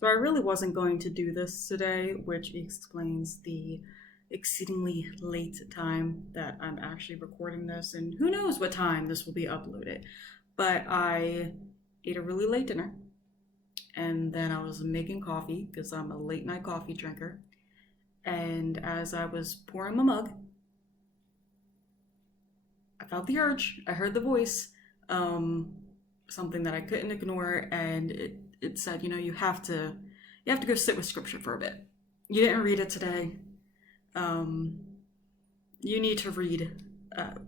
So I really wasn't going to do this today, which explains the exceedingly late time that I'm actually recording this, and who knows what time this will be uploaded. But I ate a really late dinner, and then I was making coffee because I'm a late night coffee drinker. And as I was pouring my mug, I felt the urge. I heard the voice, um, something that I couldn't ignore, and it said, you have to go sit with scripture for a bit. You didn't read it today. Um, you need to read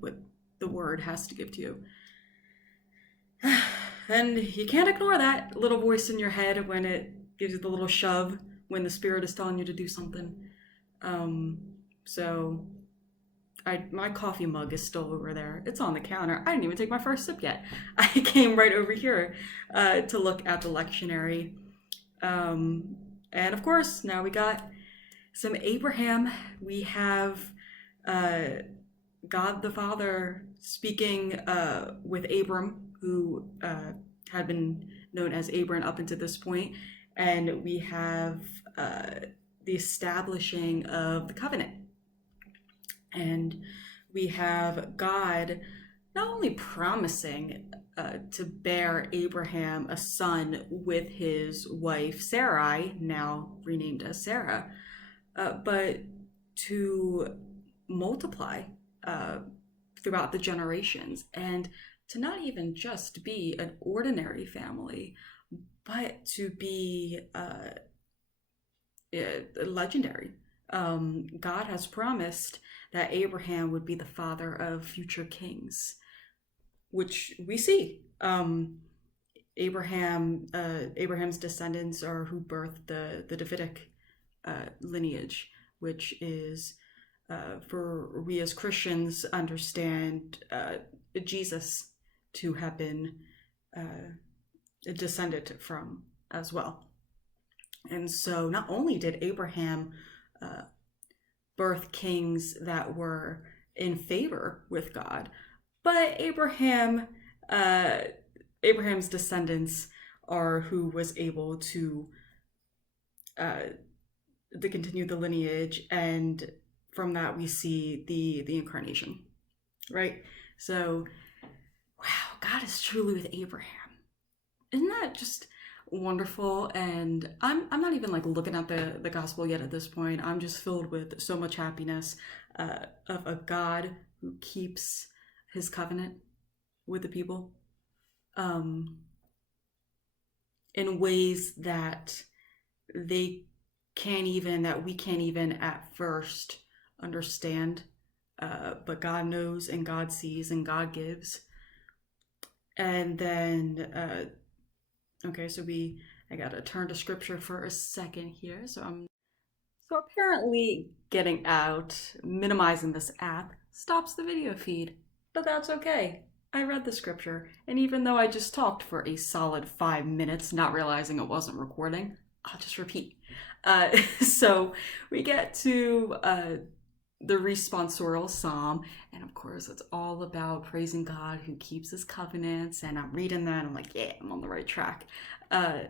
what the word has to give to you. And you can't ignore that little voice in your head when it gives you the little shove when the spirit is telling you to do something. So my coffee mug is still over there. It's on the counter. I didn't even take my first sip yet. I came right over here to look at the lectionary. And of course, now we got some Abraham. We have uh, God the Father speaking with Abram, who had been known as Abram up until this point. And we have the establishing of the covenant. And we have God not only promising to bear Abraham a son with his wife Sarai, now renamed as Sarah, but to multiply uh, throughout the generations, and to not even just be an ordinary family, but to be legendary. God has promised that Abraham would be the father of future kings, which we see. Abraham's descendants are who birthed the Davidic lineage, which is, for we as Christians understand Jesus to have been descended from as well. And so not only did Abraham birth kings that were in favor with God, but Abraham's descendants are who was able to continue the lineage, and from that we see the incarnation, right? So, wow, God is truly with Abraham. Isn't that just wonderful? And I'm not even like looking at the gospel yet at this point. I'm just filled with so much happiness of a God who keeps his covenant with the people in ways that we can't even at first understand, but God knows and God sees and God gives. And then okay, so I gotta turn to scripture for a second here. So apparently getting out, minimizing this app stops the video feed, but that's okay. I read the scripture, and even though I just talked for a solid 5 minutes, not realizing it wasn't recording, I'll just repeat. So we get to the responsorial psalm, and of course it's all about praising God who keeps his covenants, and I'm reading that and I'm like, yeah, I'm on the right track. And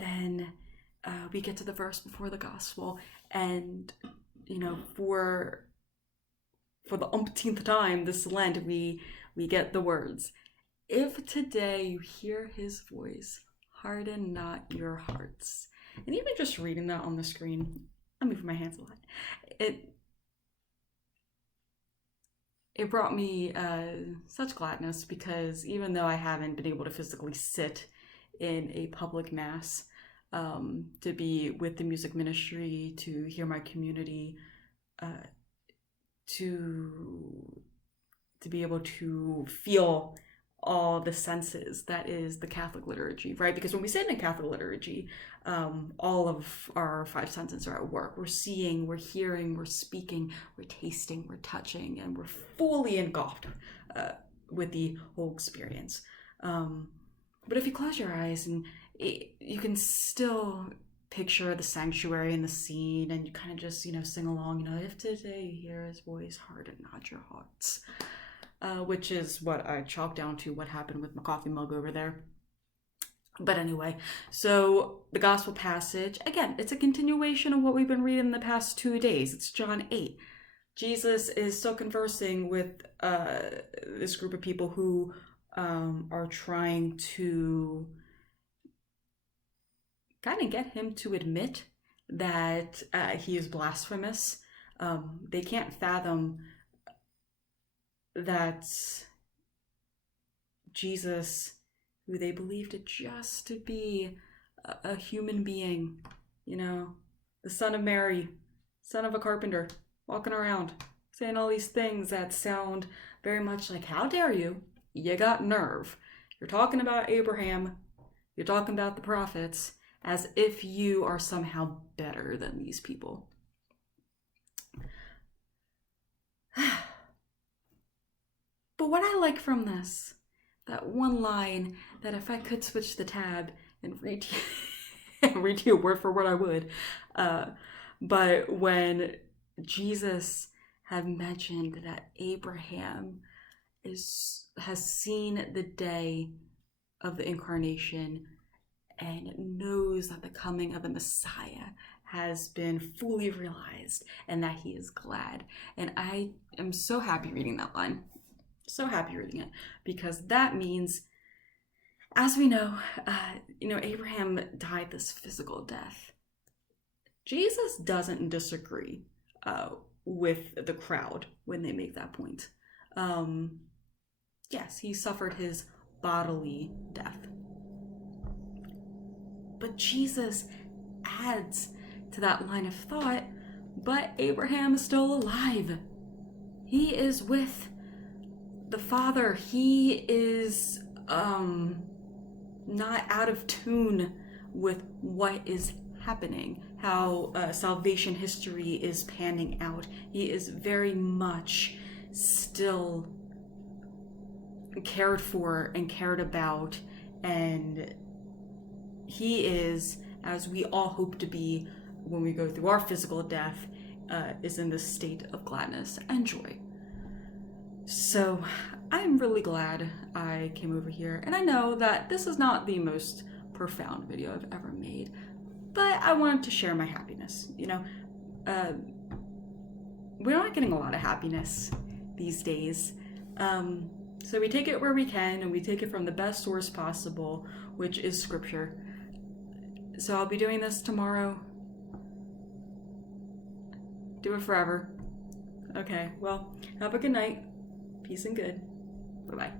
then we get to the verse before the gospel, and for the umpteenth time this Lent we get the words, if today you hear his voice, harden not your hearts. And even just reading that on the screen, I'm moving my hands a lot, it brought me such gladness, because even though I haven't been able to physically sit in a public mass, to be with the music ministry, to hear my community, to be able to feel all the senses that is the Catholic liturgy, right? Because when we sit in a Catholic liturgy, all of our five senses are at work. We're seeing, we're hearing, we're speaking, we're tasting, we're touching, and we're fully engulfed with the whole experience. But if you close your eyes, and you can still picture the sanctuary and the scene, and you kind of just, sing along, if today you hear his voice, harden not your hearts. Which is what I chalked down to what happened with my coffee mug over there. But anyway, so the gospel passage, again, it's a continuation of what we've been reading the past 2 days. It's John 8. Jesus is still conversing with this group of people who are trying to kind of get him to admit that he is blasphemous. They can't fathom that Jesus, who they believed to just to be a human being, the son of Mary, son of a carpenter, walking around saying all these things that sound very much like, how dare you? You got nerve. You're talking about Abraham. You're talking about the prophets as if you are somehow better than these people. But what I like from this, that one line that if I could switch the tab and read to you word for word, I would. But when Jesus had mentioned that Abraham has seen the day of the incarnation and knows that the coming of the Messiah has been fully realized and that he is glad. And I am so happy reading that line. So happy reading it, because that means, as we know, Abraham died this physical death. Jesus doesn't disagree with the crowd when they make that point. Yes, he suffered his bodily death. But Jesus adds to that line of thought, but Abraham is still alive. He is with the Father. He is not out of tune with what is happening, how salvation history is panning out. He is very much still cared for and cared about, and he is, as we all hope to be when we go through our physical death, is in this state of gladness and joy. So I'm really glad I came over here, and I know that this is not the most profound video I've ever made, but I wanted to share my happiness. We're not getting a lot of happiness these days, so we take it where we can, and we take it from the best source possible, which is Scripture. So I'll be doing this tomorrow. Do it forever. Okay, well, have a good night. Peace and good. Bye-bye.